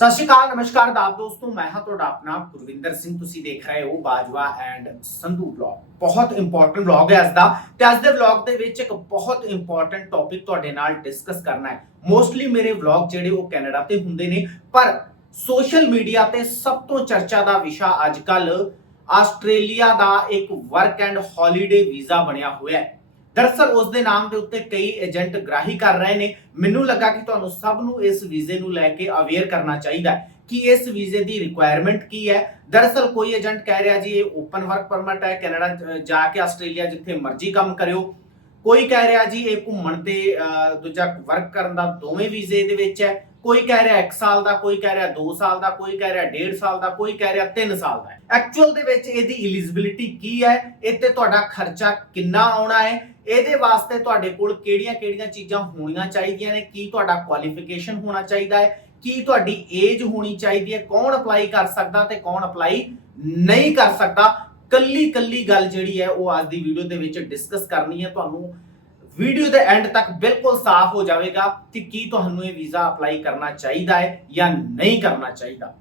ਸਤਿ ਸ਼੍ਰੀ ਅਕਾਲ, ਨਮਸਕਾਰ ਆਦਾਬ ਦੋਸਤੋ, ਮੈਂ ਹਾਂ ਤੁਹਾਡਾ ਆਪਣਾ ਗੁਰਵਿੰਦਰ ਸਿੰਘ। ਤੁਸੀਂ ਦੇਖ ਰਹੇ ਹੋ ਬਾਜਵਾ ਐਂਡ ਸੰਧੂ ਵਲੌਗ ਬਹੁਤ ਇੰਪੋਰਟੈਂਟ ਵਲੌਗ ਹੈ ਅੱਜ ਦਾ। ਤੇ ਅੱਜ ਦੇ ਵਲੌਗ ਦੇ ਵਿੱਚ ਇੱਕ ਬਹੁਤ ਇੰਪੋਰਟੈਂਟ ਟੌਪਿਕ ਤੁਹਾਡੇ ਨਾਲ ਡਿਸਕਸ ਕਰਨਾ ਹੈ। ਮੋਸਟਲੀ ਮੇਰੇ ਵਲੌਗ ਜਿਹੜੇ ਉਹ ਕੈਨੇਡਾ ਤੇ ਹੁੰਦੇ ਨੇ, ਪਰ ਸੋਸ਼ਲ ਮੀਡੀਆ ਤੇ ਸਭ ਤੋਂ ਚਰਚਾ ਦਾ ਵਿਸ਼ਾ ਅੱਜ ਕੱਲ ਆਸਟ੍ਰੇਲੀਆ ਦਾ ਇੱਕ ਵਰਕ ਐਂਡ ਹੌਲੀਡੇ ਵੀਜ਼ਾ ਬਣਿਆ ਹੋਇਆ ਹੈ। ਦਰਅਸਲ ਉਸ ਦੇ ਨਾਮ ਦੇ ਉੱਤੇ ਕਈ ਏਜੰਟ ਗ੍ਰਾਹੀ ਕਰ ਰਹੇ ਨੇ। ਮੈਨੂੰ ਲੱਗਾ ਕਿ ਤੁਹਾਨੂੰ ਸਭ ਨੂੰ ਇਸ ਵੀਜ਼ੇ ਨੂੰ ਲੈ ਕੇ ਅਵੇਅਰ ਕਰਨਾ ਚਾਹੀਦਾ ਹੈ ਕਿ ਇਸ ਵੀਜ਼ੇ ਦੀ ਰਿਕੁਆਇਰਮੈਂਟ ਕੀ ਹੈ। ਦਰਅਸਲ ਕੋਈ ਏਜੰਟ ਕਹਿ ਰਿਹਾ ਜੀ, ਇਹ ਓਪਨ ਵਰਕ ਪਰਮਿਟ ਹੈ, ਕੈਨੇਡਾ ਜਾ ਕੇ ਆਸਟ੍ਰੇਲੀਆ ਜਿੱਥੇ ਮਰਜ਼ੀ ਕੰਮ ਕਰਿਓ। ਕੋਈ ਕਹਿ ਰਿਹਾ ਜੀ, ਇਹ ਘੁੰਮਣ ਤੇ ਦੂਜਾ ਵਰਕ ਕਰਨ ਦਾ ਦੋਵੇਂ ਵੀਜ਼ੇ ਦੇ ਵਿੱਚ ਹੈ। ਕੋਈ ਕਹਿ ਰਿਹਾ 1 ਸਾਲ ਦਾ, ਕੋਈ ਕਹਿ ਰਿਹਾ 2 ਸਾਲ ਦਾ, ਕੋਈ ਕਹਿ ਰਿਹਾ 1.5 ਸਾਲ ਦਾ, ਕੋਈ ਕਹਿ ਰਿਹਾ 3 ਸਾਲ ਦਾ ਐਕਚੁਅਲ ਦੇ ਵਿੱਚ ਇਹਦੀ ਐਲੀਜੀਬਿਲਿਟੀ ਕੀ ਹੈ? ਇਹ ਤੇ ਤੁਹਾਡਾ ਖਰਚਾ ਕਿੰਨਾ ਆਉਣਾ ਹੈ? ਇਹਦੇ ਵਾਸਤੇ ਤੁਹਾਡੇ ਕੋਲ ਕਿਹੜੀਆਂ-ਕਿਹੜੀਆਂ ਚੀਜ਼ਾਂ ਹੋਣੀਆਂ ਚਾਹੀਦੀਆਂ ਨੇ? ਕੀ ਤੁਹਾਡਾ ਕੁਆਲੀਫਿਕੇਸ਼ਨ ਹੋਣਾ ਚਾਹੀਦਾ ਹੈ? ਕੀ ਤੁਹਾਡੀ ਏਜ ਹੋਣੀ ਚਾਹੀਦੀ ਹੈ? ਕੌਣ ਅਪਲਾਈ ਕਰ ਸਕਦਾ ਤੇ ਕੌਣ ਅਪਲਾਈ ਨਹੀਂ ਕਰ ਸਕਦਾ? ਕੱਲੀ ਕੱਲੀ ਗੱਲ ਜਿਹੜੀ ਹੈ ਉਹ ਅੱਜ ਦੀ ਵੀਡੀਓ ਦੇ ਵਿੱਚ ਡਿਸਕਸ ਕਰਨੀ ਹੈ। ਤੁਹਾਨੂੰ ਵੀਡੀਓ ਦੇ ਐਂਡ ਤੱਕ ਬਿਲਕੁਲ ਸਾਫ਼ ਹੋ ਜਾਵੇਗਾ ਕਿ ਕੀ ਤੁਹਾਨੂੰ ਇਹ ਵੀਜ਼ਾ ਅਪਲਾਈ ਕਰਨਾ ਚਾਹੀਦਾ ਹੈ ਜਾਂ ਨਹੀਂ ਕਰਨਾ ਚਾਹੀਦਾ।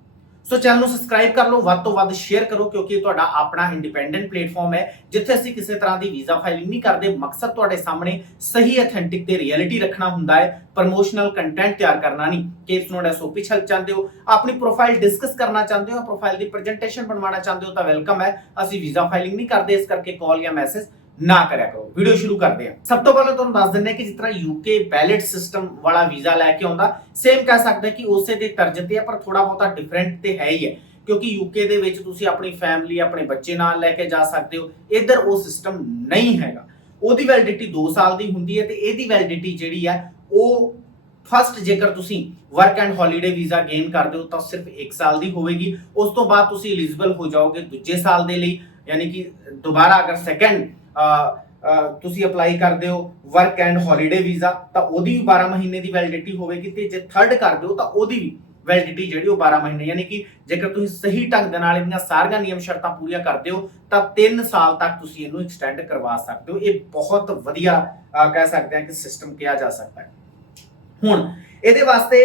ਸੋ ਚੈਨਲ ਨੂੰ ਸਬਸਕ੍ਰਾਈਬ ਕਰ ਲਓ, ਵੱਧ ਤੋਂ ਵੱਧ ਸ਼ੇਅਰ ਕਰੋ, ਕਿਉਂਕਿ ਇਹ ਤੁਹਾਡਾ ਆਪਣਾ ਇੰਡੀਪੈਂਡੈਂਟ ਪਲੇਟਫਾਰਮ ਹੈ, ਜਿੱਥੇ ਅਸੀਂ ਕਿਸੇ ਤਰ੍ਹਾਂ ਦੀ ਵੀਜ਼ਾ ਫਾਈਲਿੰਗ ਨਹੀਂ ਕਰਦੇ। ਮਕਸਦ ਤੁਹਾਡੇ ਸਾਹਮਣੇ ਸਹੀ ਅਥੈਂਟਿਕ ਤੇ ਰਿਐਲਿਟੀ ਰੱਖਣਾ ਹੁੰਦਾ ਹੈ। ਪ੍ਰੋਮੋਸ਼ਨਲ ਕੰਟੈਂਟ ਤਿਆਰ ਕਰਨਾ ਨਹੀਂ। ਕਿ ਇਸ ਨੂੰ ਐਸਓਪੀ ਛਲ ਚਾਹੁੰਦੇ ਹੋ, ਆਪਣੀ ਪ੍ਰੋਫਾਈਲ ਡਿਸਕਸ ਕਰਨਾ ਚਾਹੁੰਦੇ ਹੋ ਪ੍ਰੋਫਾਈਲ ਦੀ ਪ੍ਰੈਜੈਂਟੇਸ਼ਨ ਬਣਵਾਉਣਾ ਚਾਹੁੰਦੇ ਹੋ, ਤਾਂ ਵੈਲਕਮ ਹੈ। ਅਸੀਂ ਵੀਜ਼ਾ ਫਾਈਲਿੰਗ ਨਹੀਂ ਕਰਦੇ, ਇਸ ਕਰਕੇ ਕਾਲ ਜਾਂ ਮੈਸੇਜ ਨਾ ਕਰਿਆ ਕਰੋ। ਵੀਡੀਓ ਸ਼ੁਰੂ ਕਰਦੇ ਹਾਂ। ਸਭ ਤੋਂ ਪਹਿਲਾਂ ਤੁਹਾਨੂੰ ਦੱਸ ਦਿੰਦੇ ਹਾਂ ਕਿ ਜਿਸ ਤਰ੍ਹਾਂ ਯੂਕੇ ਬੈਲਟ ਸਿਸਟਮ ਵਾਲਾ ਵੀਜ਼ਾ ਲੈ ਕੇ ਆਉਂਦਾ ਸੇਮ ਕਹਿ ਸਕਦੇ ਹਾਂ ਕਿ ਉਸੇ ਦੇ ਤਰਜ ਤੇ ਹੈ ਪਰ ਥੋੜਾ ਬਹੁਤਾ ਡਿਫਰੈਂਟ ਤੇ ਹੈ ਹੀ ਹੈ। ਕਿਉਂਕਿ ਯੂਕੇ ਦੇ ਵਿੱਚ ਤੁਸੀਂ ਆਪਣੀ ਫੈਮਿਲੀ ਆਪਣੇ ਬੱਚੇ ਨਾਲ ਲੈ ਕੇ ਜਾ ਸਕਦੇ ਹੋ। ਇੱਧਰ ਉਹ ਸਿਸਟਮ ਨਹੀਂ ਹੈਗਾ। ਉਹਦੀ ਵੈਲਿਡਿਟੀ 2 ਸਾਲ ਦੀ ਹੁੰਦੀ ਹੈ ਤੇ ਇਹਦੀ ਵੈਲਿਡਿਟੀ ਜਿਹੜੀ ਹੈ, ਉਹ ਫਸਟ ਜੇਕਰ ਤੁਸੀਂ work and holiday visa gain ਕਰਦੇ ਹੋ, ਤਾਂ ਸਿਰਫ 1 ਸਾਲ ਦੀ ਹੋਵੇਗੀ। ਉਸ ਤੋਂ ਬਾਅਦ ਤੁਸੀਂ ਐਲੀਜੀਬਲ ਹੋ ਜਾਓਗੇ ਦੂਜੇ ਸਾਲ ਦੇ ਲਈ, ਯਾਨੀ ਕਿ ਦੁਬਾਰਾ ਅਗਰ ਸੈਕੰਡ ਤੁਸੀਂ ਅਪਲਾਈ ਕਰਦੇ ਹੋ ਵਰਕ ਐਂਡ ਹੌਲੀਡੇ ਵੀਜ਼ਾ ਤਾਂ ਉਹਦੀ ਵੀ 12 ਮਹੀਨੇ ਦੀ ਵੈਲਿਡਿਟੀ ਹੋਵੇਗੀ ਤੇ ਜੇ ਥਰਡ ਕਰਦੇ ਹੋ ਤਾਂ ਉਹਦੀ ਵੀ ਵੈਲਿਡਿਟੀ ਜਿਹੜੀ ਉਹ 12 ਮਹੀਨੇ, ਯਾਨੀ ਕਿ ਜੇਕਰ ਤੁਸੀਂ ਸਹੀ ਢੰਗ ਦੇ ਨਾਲ ਇਹਦੀਆਂ ਸਾਰੀਆਂ ਨਿਯਮ ਸ਼ਰਤਾਂ ਪੂਰੀਆਂ ਕਰਦੇ ਹੋ, ਤਾਂ 3 ਸਾਲ ਤੱਕ ਤੁਸੀਂ ਇਹਨੂੰ ਐਕਸਟੈਂਡ ਕਰਵਾ ਸਕਦੇ ਹੋ। ਇਹ ਬਹੁਤ ਵਧੀਆ ਕਹਿ ਸਕਦੇ ਹਾਂ ਕਿ ਸਿਸਟਮ ਕਿਹਾ ਜਾ ਸਕਦਾ ਹੈ। ਹੁਣ, ਇਹਦੇ ਵਾਸਤੇ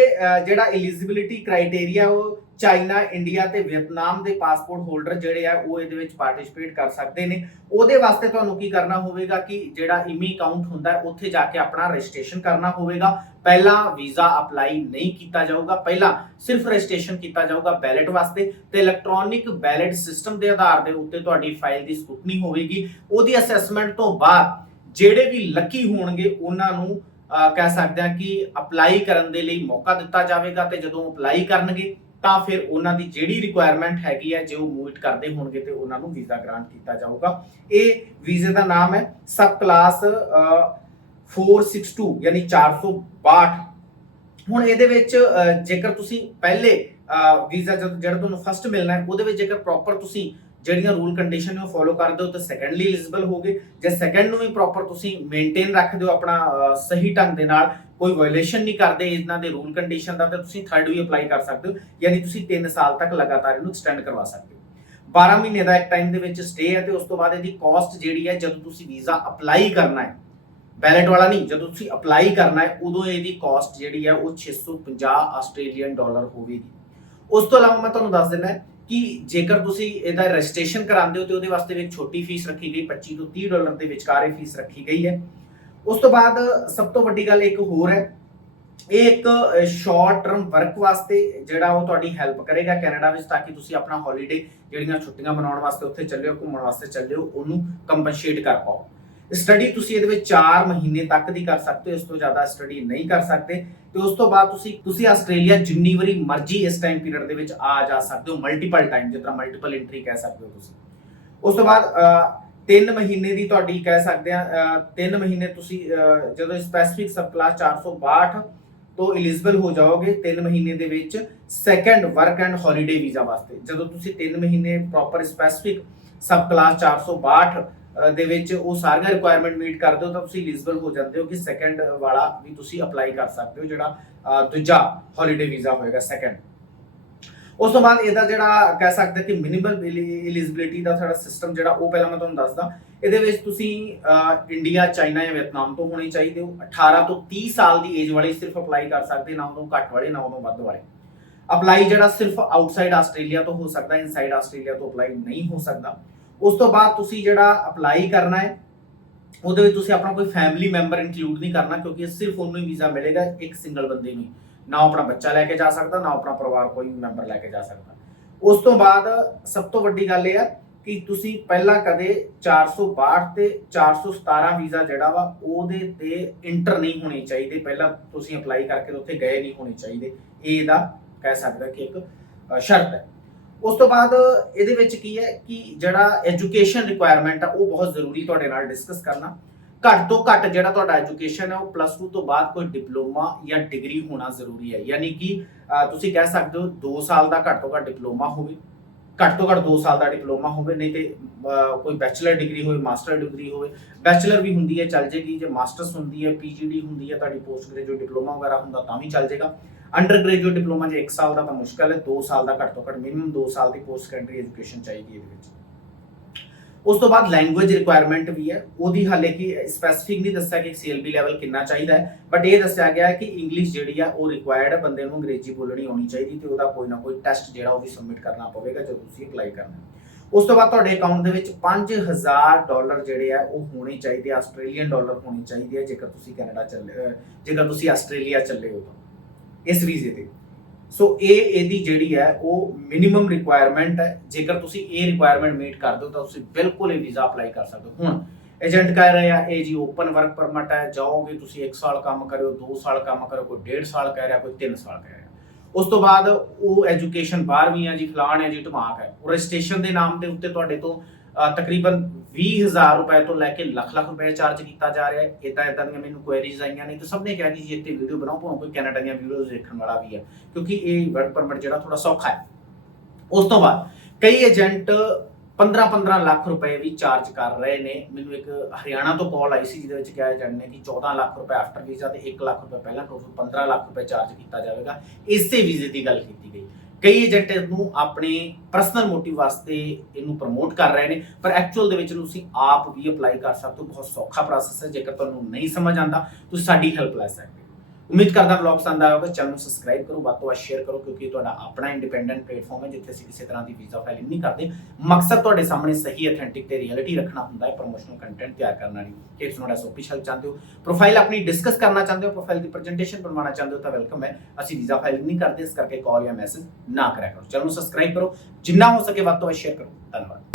ਜਿਹੜਾ ਐਲੀਜੀਬਿਲਿਟੀ ਕ੍ਰਾਈਟੇਰੀਆ ਉਹ ਚਾਈਨਾ, ਇੰਡੀਆ ਤੇ ਵੀਅਤਨਾਮ ਦੇ ਪਾਸਪੋਰਟ ਹੋਲਡਰ ਜਿਹੜੇ ਆ, ਉਹ ਇਹਦੇ ਵਿੱਚ ਪਾਰਟਿਸਿਪੇਟ ਕਰ ਸਕਦੇ ਨੇ। ਉਹਦੇ ਵਾਸਤੇ ਤੁਹਾਨੂੰ ਕੀ ਕਰਨਾ ਹੋਵੇਗਾ ਕਿ ਜਿਹੜਾ ਇਮੀ ਅਕਾਊਂਟ ਹੁੰਦਾ ਹੈ, ਉੱਥੇ ਜਾ ਕੇ ਆਪਣਾ ਰਜਿਸਟ੍ਰੇਸ਼ਨ ਕਰਨਾ ਹੋਵੇਗਾ। ਪਹਿਲਾਂ ਵੀਜ਼ਾ ਅਪਲਾਈ ਨਹੀਂ ਕੀਤਾ ਜਾਊਗਾ। ਪਹਿਲਾਂ ਸਿਰਫ ਰਜਿਸਟ੍ਰੇਸ਼ਨ ਕੀਤਾ ਜਾਊਗਾ ਬੈਲਟ ਵਾਸਤੇ ਤੇ ਇਲੈਕਟ੍ਰੋਨਿਕ ਬੈਲਟ ਸਿਸਟਮ ਦੇ ਆਧਾਰ ਦੇ ਉੱਤੇ ਤੁਹਾਡੀ ਫਾਈਲ ਦੀ ਸਕੂਟਨੀ ਹੋਵੇਗੀ। ਉਹਦੀ ਅਸੈਸਮੈਂਟ ਤੋਂ ਬਾਅਦ ਜਿਹੜੇ ਵੀ ਲੱਕੀ ਹੋਣਗੇ, ਉਹਨਾਂ ਨੂੰ ਕਹਿ ਸਕਦੇ ਹਾਂ ਕਿ ਅਪਲਾਈ ਕਰਨ ਦੇ ਲਈ ਮੌਕਾ ਦਿੱਤਾ ਜਾਵੇਗਾ ਤੇ ਜਦੋਂ ਅਪਲਾਈ ਕਰਨਗੇ ਤਾਂ ਫਿਰ ਉਹਨਾਂ ਦੀ ਜਿਹੜੀ ਰਿਕੁਆਇਰਮੈਂਟ ਹੈਗੀ ਹੈ ਜੇ ਉਹ ਮੂਵ ਕਰਦੇ ਹੋਣਗੇ ਤੇ ਉਹਨਾਂ ਨੂੰ ਵੀਜ਼ਾ ਗ੍ਰਾਂਟ ਕੀਤਾ ਜਾਊਗਾ। ਇਹ ਵੀਜ਼ੇ ਦਾ ਨਾਮ ਹੈ ਸਬ ਕਲਾਸ 462 ਯਾਨੀ 462 ਹੁਣ ਇਹਦੇ ਵਿੱਚ ਜੇਕਰ ਤੁਸੀਂ ਪਹਿਲੇ ਵੀਜ਼ਾ ਜਦੋਂ ਜਿਹੜਾ ਤੁਹਾਨੂੰ ਫਸਟ ਮਿਲਣਾ ਹੈ, ਉਹਦੇ ਵਿੱਚ ਜੇਕਰ ਪ੍ਰੋਪਰ ਤੁਸੀਂ ਜਿਹੜੀਆਂ ਰੂਲ ਕੰਡੀਸ਼ਨ ਨੇ ਉਹ ਫੋਲੋ ਕਰਦੇ ਹੋ, ਤਾਂ ਸੈਕੰਡਲੀ ਐਲੀਜੀਬਲ ਹੋਗੇ। ਜੇ ਸੈਕੰਡ ਨੂੰ ਵੀ ਪ੍ਰੋਪਰ ਤੁਸੀਂ ਮੇਨਟੇਨ ਰੱਖਦੇ ਹੋ ਆਪਣਾ ਸਹੀ ਢੰਗ ਦੇ ਨਾਲ ਕੋਈ ਵਾਇਲੇਸ਼ਨ ਨਹੀਂ ਕਰਦੇ ਇਹਨਾਂ ਦੇ ਰੂਲ ਕੰਡੀਸ਼ਨ ਦਾ, ਤਾਂ ਤੁਸੀਂ ਥਰਡ ਵੀ ਅਪਲਾਈ ਕਰ ਸਕਦੇ ਹੋ, ਯਾਨੀ ਤੁਸੀਂ 3 ਸਾਲ ਤੱਕ ਲਗਾਤਾਰ ਇਹਨੂੰ ਐਕਸਟੈਂਡ ਕਰਵਾ ਸਕਦੇ ਹੋ। 12 ਮਹੀਨੇ ਦਾ ਇੱਕ ਟਾਈਮ ਦੇ ਵਿੱਚ ਸਟੇ ਹੈ ਤੇ ਉਸ ਤੋਂ ਬਾਅਦ ਇਹਦੀ ਕਾਸਟ ਜਿਹੜੀ ਹੈ, ਜਦੋਂ ਤੁਸੀਂ ਵੀਜ਼ਾ ਅਪਲਾਈ ਕਰਨਾ ਹੈ ਬੈਲਟ ਵਾਲਾ ਨਹੀਂ, ਜਦੋਂ ਤੁਸੀਂ ਅਪਲਾਈ ਕਰਨਾ ਹੈ, ਉਦੋਂ ਇਹਦੀ ਕਾਸਟ ਜਿਹੜੀ ਹੈ, ਉਹ 650 ਆਸਟ੍ਰੇਲੀਅਨ ਡਾਲਰ ਹੋਵੇਗੀ। ਉਸ ਤੋਂ ਇਲਾਵਾ ਮੈਂ ਤੁਹਾਨੂੰ ਦੱਸ ਦਿੰਦਾ ਕਿ ਜੇਕਰ ਤੁਸੀਂ ਇਹਦਾ ਰਜਿਸਟ੍ਰੇਸ਼ਨ ਕਰਾਉਂਦੇ ਹੋ, ਤੇ ਉਹਦੇ ਵਾਸਤੇ ਵੀ ਇੱਕ ਛੋਟੀ ਫੀਸ ਰੱਖੀ ਗਈ 25 ਤੋਂ 30 ਡਾਲਰ ਦੇ ਵਿਚਕਾਰ ਇਹ ਫੀਸ ਰੱਖੀ ਗਈ ਹੈ। ਉਸ ਤੋਂ ਬਾਅਦ ਸਭ ਤੋਂ ਵੱਡੀ ਗੱਲ ਇੱਕ ਹੋਰ ਹੈ। ਇਹ ਇੱਕ ਸ਼ਾਰਟ ਟਰਮ ਵਰਕ ਵਾਸਤੇ ਜਿਹੜਾ ਉਹ ਤੁਹਾਡੀ ਹੈਲਪ ਕਰੇਗਾ ਕੈਨੇਡਾ ਵਿੱਚ ਤਾਂ ਕਿ ਤੁਸੀਂ ਆਪਣਾ ਹੌਲੀਡੇ ਜਿਹੜੀਆਂ ਛੁੱਟੀਆਂ ਮਨਾਉਣ ਵਾਸਤੇ ਉੱਥੇ ਚੱਲੇ ਹੋ, ਘੁੰਮਣ ਵਾਸਤੇ ਚੱਲੇ ਹੋ, ਉਹਨੂੰ ਕੰਪਨਸੇਟ ਕਰ ਪਾਓ। ਸਟੱਡੀ ਤੁਸੀਂ ਇਹਦੇ ਵਿੱਚ 4 ਮਹੀਨੇ ਤੱਕ ਦੀ ਕਰ ਸਕਦੇ ਹੋ, ਇਸ ਤੋਂ ਜ਼ਿਆਦਾ ਸਟੱਡੀ ਨਹੀਂ ਕਰ ਸਕਦੇ। ਤੇ ਉਸ ਤੋਂ ਬਾਅਦ ਤੁਸੀਂ ਤੁਸੀਂ ਆਸਟ੍ਰੇਲੀਆ ਜਿੰਨੀ ਵਾਰੀ ਮਰਜ਼ੀ ਇਸ ਟਾਈਮ ਪੀਰੀਅਡ ਦੇ ਵਿੱਚ ਆ ਜਾ ਸਕਦੇ ਹੋ ਮਲਟੀਪਲ ਟਾਈਮ ਜਿਸ ਤਰ੍ਹਾਂ ਮਲਟੀਪਲ ਐਂਟਰੀ ਕਹਿ ਸਕਦੇ ਹੋ ਤੁਸੀਂ। ਉਸ ਤੋਂ ਬਾਅਦ 3 ਮਹੀਨੇ ਦੀ ਤੁਹਾਡੀ ਕਹਿ ਸਕਦੇ ਆ 3 ਮਹੀਨੇ ਤੁਸੀਂ ਜਦੋਂ ਸਪੈਸੀਫਿਕ ਸਬ ਕਲਾਸ 462 ਤੋਂ ਐਲੀਜੀਬਲ ਹੋ ਜਾਓਗੇ 3 ਮਹੀਨੇ ਦੇ ਵਿੱਚ second work and holiday visa ਵਾਸਤੇ। ਜਦੋਂ ਤੁਸੀਂ 3 ਮਹੀਨੇ ਪ੍ਰੋਪਰ ਸਪੈਸੀਫਿਕ ਸਬ ਕਲਾਸ 462 ਦੇ ਵਿੱਚ ਉਹ ਸਾਰੀਆਂ ਰਿਕੁਆਇਰਮੈਂਟ ਮੀਟ ਕਰਦੇ ਹੋ, ਤਾਂ ਤੁਸੀਂ ਐਲੀਜੀਬਲ ਹੋ ਜਾਂਦੇ ਹੋ ਕਿ ਸੈਕੰਡ ਵਾਲਾ ਵੀ ਤੁਸੀਂ ਅਪਲਾਈ ਕਰ ਸਕਦੇ ਹੋ, ਜਿਹੜਾ ਦੂਜਾ ਹੌਲੀਡੇ ਵੀਜ਼ਾ ਹੋਏਗਾ ਸੈਕੰਡ ਉਸ ਤੋਂ ਬਾਅਦ ਇਹਦਾ ਜਿਹੜਾ ਕਹਿ ਸਕਦੇ ਕਿ ਮਿਨੀਮਲ ਐਲੀਜੀਬਿਲਿਟੀ ਦਾ ਸਾਡਾ ਸਿਸਟਮ ਜਿਹੜਾ, ਉਹ ਪਹਿਲਾਂ ਮੈਂ ਤੁਹਾਨੂੰ ਦੱਸਦਾ। ਇਹਦੇ ਵਿੱਚ ਤੁਸੀਂ ਇੰਡੀਆ ਚਾਈਨਾ ਜਾਂ ਵੀਅਤਨਾਮ ਤੋਂ ਹੋਣੇ ਚਾਹੀਦੇ ਹੋ। 18 ਤੋਂ 30 ਸਾਲ ਦੀ ਏਜ ਵਾਲੇ ਸਿਰਫ ਅਪਲਾਈ ਕਰ ਸਕਦੇ, ਨਾ ਉਹਨੂੰ ਘੱਟ ਵਾਲੇ, ਨਾ ਉਹਨੂੰ ਵੱਧ ਵਾਲੇ। ਅਪਲਾਈ ਜਿਹੜਾ ਸਿਰਫ ਆਊਟਸਾਈਡ ਆਸਟ੍ਰੇਲੀਆ ਤੋਂ ਹੋ ਸਕਦਾ ਇਨਸਾਈਡ ਆਸਟ੍ਰੇਲੀਆ ਤੋਂ ਅਪਲਾਈ ਨਹੀਂ ਹੋ ਸਕਦਾ। ਉਸ ਤੋਂ ਬਾਅਦ ਤੁਸੀਂ ਜਿਹੜਾ ਅਪਲਾਈ ਕਰਨਾ ਹੈ, ਉਹਦੇ ਵਿੱਚ ਤੁਸੀਂ ਆਪਣਾ ਕੋਈ ਫੈਮਿਲੀ ਮੈਂਬਰ ਇਨਕਲੂਡ ਨਹੀਂ ਕਰਨਾ, ਕਿਉਂਕਿ ਸਿਰਫ ਉਹਨੂੰ ਹੀ ਵੀਜ਼ਾ ਮਿਲੇਗਾ, ਇੱਕ ਸਿੰਗਲ ਬੰਦੇ ਨੂੰ ਹੀ। ਨਾ ਉਹ ਆਪਣਾ ਬੱਚਾ ਲੈ ਕੇ ਜਾ ਸਕਦਾ, ਨਾ ਉਹ ਆਪਣਾ ਪਰਿਵਾਰ ਕੋਈ ਮੈਂਬਰ ਲੈ ਕੇ ਜਾ ਸਕਦਾ। ਉਸ ਤੋਂ ਬਾਅਦ ਸਭ ਤੋਂ ਵੱਡੀ ਗੱਲ ਇਹ ਆ ਕਿ ਤੁਸੀਂ ਪਹਿਲਾਂ ਕਦੇ 462 ਤੇ 417 ਵੀਜ਼ਾ ਜਿਹੜਾ ਵਾ, ਉਹਦੇ ਤੇ ਇੰਟਰ ਨਹੀਂ ਹੋਣੇ ਚਾਹੀਦੇ। ਪਹਿਲਾਂ ਤੁਸੀਂ ਅਪਲਾਈ ਕਰਕੇ ਉੱਥੇ ਗਏ ਨਹੀਂ ਹੋਣੇ ਚਾਹੀਦੇ। ਇਹ ਇਹਦਾ ਕਹਿ ਸਕਦਾ ਕਿ ਇੱਕ ਸ਼ਰਤ ਹੈ। ਉਸ ਤੋਂ ਬਾਅਦ ਇਹਦੇ ਵਿੱਚ ਕੀ ਹੈ ਕਿ ਜਿਹੜਾ ਐਜੂਕੇਸ਼ਨ ਰਿਕੁਆਇਰਮੈਂਟ ਆ, ਉਹ ਬਹੁਤ ਜ਼ਰੂਰੀ ਤੁਹਾਡੇ ਨਾਲ ਡਿਸਕਸ ਕਰਨਾ। ਘੱਟ ਤੋਂ ਘੱਟ ਜਿਹੜਾ ਤੁਹਾਡਾ ਐਜੂਕੇਸ਼ਨ ਹੈ, ਉਹ ਪਲੱਸ 2 ਤੋਂ ਬਾਅਦ ਕੋਈ ਡਿਪਲੋਮਾ ਜਾਂ ਡਿਗਰੀ ਹੋਣਾ ਜ਼ਰੂਰੀ ਹੈ। ਯਾਨੀ ਕਿ ਤੁਸੀਂ ਕਹਿ ਸਕਦੇ ਹੋ 2 ਸਾਲ ਦਾ ਘੱਟ ਤੋਂ ਘੱਟ ਡਿਪਲੋਮਾ ਹੋਵੇ, ਘੱਟ ਤੋਂ ਘੱਟ 2 ਸਾਲ ਦਾ ਡਿਪਲੋਮਾ ਹੋਵੇ, ਨਹੀਂ ਤੇ ਕੋਈ ਬੈਚਲਰ ਡਿਗਰੀ ਹੋਵੇ ਮਾਸਟਰ ਡਿਗਰੀ ਹੋਵੇ। ਬੈਚਲਰ ਵੀ ਹੁੰਦੀ ਹੈ, ਚੱਲ ਜੇਗੀ, ਜੇ ਮਾਸਟਰਸ ਹੁੰਦੀ ਹੈ ਪੀਜੀਡੀ ਹੁੰਦੀ ਹੈ, ਤੁਹਾਡੀ ਪੋਸਟ ਗ੍ਰੈਜੂਏਟ ਡਿਪਲੋਮਾ ਵਗੈਰਾ ਹੁੰਦਾ ਤਾਂ ਵੀ ਚੱਲ ਜੇਗਾ। ਅੰਡਰ ਗ੍ਰੈਜੂਏਟ ਡਿਪਲੋਮਾ ਜੇ 1 ਸਾਲ ਦਾ ਤਾਂ ਮੁਸ਼ਕਲ ਹੈ 2 ਸਾਲ ਦਾ ਘੱਟ ਤੋਂ ਘੱਟ ਮਿਨੀਮਮ 2 ਸਾਲ ਦੀ ਪੋਸਟ ਸੈਕੰਡਰੀ ਐਜੂਕੇਸ਼ਨ ਚਾਹੀਦੀ ਹੈ ਇਹਦੇ ਵਿੱਚ। ਉਸ ਤੋਂ ਬਾਅਦ ਲੈਂਗੁਏਜ ਰਿਕੁਆਇਰਮੈਂਟ ਵੀ ਹੈ। ਉਹਦੀ ਹਾਲੇ ਕਿ ਸਪੈਸੀਫਿਕ ਨਹੀਂ ਦੱਸਿਆ ਕਿ ਸੀਐਲਬੀ ਲੈਵਲ ਕਿੰਨਾ ਚਾਹੀਦਾ ਹੈ। ਬਟ ਇਹ ਦੱਸਿਆ ਗਿਆ ਹੈ ਕਿ ਇੰਗਲਿਸ਼ ਜਿਹੜੀ ਆ, ਉਹ ਰਿਕੁਆਇਰਡ ਹੈ। ਬੰਦੇ ਨੂੰ ਅੰਗਰੇਜ਼ੀ ਬੋਲਣੀ ਆਉਣੀ ਚਾਹੀਦੀ ਤੇ ਉਹਦਾ ਕੋਈ ਨਾ ਕੋਈ ਟੈਸਟ ਜਿਹੜਾ ਉਹ ਵੀ ਸਬਮਿਟ ਕਰਨਾ ਪਵੇਗਾ ਜਦੋਂ ਤੁਸੀਂ ਅਪਲਾਈ ਕਰਨਾ ਉਸ ਤੋਂ ਬਾਅਦ ਤੁਹਾਡੇ ਅਕਾਊਂਟ ਦੇ ਵਿੱਚ 5000 ਡਾਲਰ ਜਿਹੜੇ ਆ, ਉਹ ਹੋਣੇ ਚਾਹੀਦੇ ਆ। ਆਸਟ੍ਰੇਲੀਅਨ ਡਾਲਰ ਹੋਣੀ ਚਾਹੀਦੀ ਹੈ ਜੇਕਰ ਤੁਸੀਂ ਕੈਨੇਡਾ ਚੱਲੇ ਜੇਕਰ ਤੁਸੀਂ ਆਸਟ੍ਰੇਲੀਆ ਚੱਲੇ ਹੋ ਤਾਂ। ਇਸ ਵੀਜ਼ੇ ਤੇ। ਸੋ ਇਹ ਇਹਦੀ ਜਿਹੜੀ ਹੈ, ਉਹ ਮਿਨੀਮਮ ਰਿਕੁਆਇਰਮੈਂਟ ਹੈ। ਜੇਕਰ ਤੁਸੀਂ ਇਹ ਰਿਕੁਆਇਰਮੈਂਟ ਮੀਟ ਕਰ ਦਿਓ, ਤਾਂ ਤੁਸੀਂ ਬਿਲਕੁਲ ਇਹ ਵੀਜ਼ਾ ਅਪਲਾਈ ਕਰ ਸਕਦੇ ਹੋ। ਹੁਣ ਏਜੰਟ ਕਹਿ ਰਹੇ ਆ, ਇਹ ਜੀ ਓਪਨ ਵਰਕ ਪਰਮਿਟ ਹੈ, ਜਾਓਗੇ ਤੁਸੀਂ 1 ਸਾਲ ਕੰਮ ਕਰਿਓ 2 ਸਾਲ ਕੰਮ ਕਰਿਓ, ਕੋਈ 1.5 ਸਾਲ ਕਹਿ ਰਿਹਾ, ਕੋਈ 3 ਸਾਲ ਕਹਿ ਰਿਹਾ। ਉਸ ਤੋਂ ਬਾਅਦ ਉਹ ਐਜੂਕੇਸ਼ਨ 12ਵੀਂ ਆ ਜੀ, ਫਲਾਣ ਹੈ ਜੀ ਧਮਾਕ ਹੈ। ਉਹ ਰਜਿਸਟ੍ਰੇਸ਼ਨ ਦੇ ਨਾਮ ਦੇ ਉੱਤੇ ਤੁਹਾਡੇ ਤੋਂ ਤਕਰੀਬਨ 20000 ਰੁਪਏ ਤੋਂ ਲੈ ਕੇ ਲੱਖ ਲੱਖ ਰੁਪਏ ਚਾਰਜ ਕੀਤਾ ਜਾ ਰਿਹਾ ਹੈ। ਇਦਾਂ ਇਦਾਂ ਦੀਆਂ ਮੈਨੂੰ ਕੁਐਰੀਜ਼ ਆਈਆਂ ਨੇ। ਤੇ ਸਭ ਨੇ ਕਿਹਾ ਕਿ ਜੀ ਇੱਥੇ ਵੀਡੀਓ ਬਣਾਓ, ਭਾਵੇਂ ਕੋਈ ਕੈਨੇਡਾ ਦੀਆਂ ਵੀਡੀਓਜ਼ ਦੇਖਣ ਵਾਲਾ ਵੀ ਹੈ। ਕਿਉਂਕਿ ਇਹ ਵਰਕ ਪਰਮਿਟ ਜਿਹੜਾ ਥੋੜਾ ਸੌਖਾ ਹੈ। ਉਸ ਤੋਂ ਬਾਅਦ ਕਈ ਏਜੰਟ 15-15 ਲੱਖ ਰੁਪਏ ਵੀ ਚਾਰਜ ਕਰ ਰਹੇ ਨੇ। ਮੈਨੂੰ ਇੱਕ ਹਰਿਆਣਾ ਤੋਂ ਕਾਲ ਆਈ ਸੀ, ਜਿਹਦੇ ਵਿੱਚ ਕਿਹਾ ਏਜੰਟ ਨੇ ਕਿ 14 ਲੱਖ ਰੁਪਏ ਆਫਟਰ ਵੀਜ਼ਾ ਤੇ 1 ਲੱਖ ਰੁਪਏ ਪਹਿਲਾਂ ਟੋਟਲ 15 ਲੱਖ ਰੁਪਏ ਚਾਰਜ ਕੀਤਾ ਜਾਵੇਗਾ। ਇਸੇ ਵੀਜ਼ੇ ਦੀ ਗੱਲ ਕੀਤੀ ਗਈ। ਕਈ ਏਜੰਟ ਨੂੰ ਆਪਣੇ ਪਰਸਨਲ ਮੋਟਿਵ ਵਾਸਤੇ ਇਹਨੂੰ ਪ੍ਰਮੋਟ ਕਰ ਰਹੇ ਨੇ, ਪਰ ਐਕਚੁਅਲ ਦੇ ਵਿੱਚ ਤੁਸੀਂ ਆਪ ਵੀ ਅਪਲਾਈ ਕਰ ਸਕਦੇ ਹੋ। ਬਹੁਤ ਸੌਖਾ ਪ੍ਰੋਸੈਸ ਹੈ, ਜੇਕਰ ਤੁਹਾਨੂੰ ਨਹੀਂ ਸਮਝ ਆਂਦਾ ਤੁਸੀਂ ਸਾਡੀ ਹੈਲਪ ਲੈ ਸਕਦੇ ਹੋ। ਉਮੀਦ ਕਰਦਾ ਵਲੌਗ ਪਸੰਦ ਆਇਆ ਹੋਵੇਗਾ। ਚੈਨਲ ਨੂੰ ਸਬਸਕ੍ਰਾਈਬ ਕਰੋ, ਵੱਧ ਤੋਂ ਵੱਧ ਸ਼ੇਅਰ ਕਰੋ, ਕਿਉਂਕਿ ਇਹ ਤੁਹਾਡਾ ਆਪਣਾ ਇੰਡੀਪੈਂਡੈਂਟ ਪਲੇਟਫਾਰਮ ਹੈ, ਜਿੱਥੇ ਅਸੀਂ ਕਿਸੇ ਤਰ੍ਹਾਂ ਦੀ ਵੀਜ਼ਾ ਫਾਈਲਿੰਗ ਨਹੀਂ ਕਰਦੇ। ਮਕਸਦ ਤੁਹਾਡੇ ਸਾਹਮਣੇ ਸਹੀ ਅਥੈਂਟਿਕ ਤੇ ਰਿਐਲਿਟੀ ਰੱਖਣਾ ਹੁੰਦਾ ਹੈ ਪ੍ਰੋਮੋਸ਼ਨਲ ਕੰਟੈਂਟ ਤਿਆਰ ਕਰਨਾ ਨਹੀਂ ਕਿ ਤੁਸੀਂ ਨੋੜਾ ਸੋਪੀਸ਼ਲ ਚਾਹੁੰਦੇ ਹੋ। ਪ੍ਰੋਫਾਈਲ ਆਪਣੀ ਡਿਸਕਸ ਕਰਨਾ ਚਾਹੁੰਦੇ ਹੋ ਪ੍ਰੋਫਾਈਲ ਦੀ ਪ੍ਰੈਜੈਂਟੇਸ਼ਨ ਬਣਵਾਉਣਾ ਚਾਹੁੰਦੇ ਹੋ, ਤਾਂ ਵੈਲਕਮ ਹੈ। ਅਸੀਂ ਵੀਜ਼ਾ ਫਾਈਲਿੰਗ ਨਹੀਂ ਕਰਦੇ, ਇਸ ਕਰਕੇ ਕਾਲ ਜਾਂ ਮੈਸੇਜ ਨਾ ਕਰਿਆ ਕਰੋ। ਚੈਨਲ ਨੂੰ ਸਬਸਕ੍ਰਾਈਬ ਕਰੋ। ਜਿੰਨਾ ਹੋ ਸਕੇ ਵੱਧ ਤੋਂ ਵੱਧ ਸ਼ੇਅਰ ਕਰੋ। ਧੰਨਵਾਦ।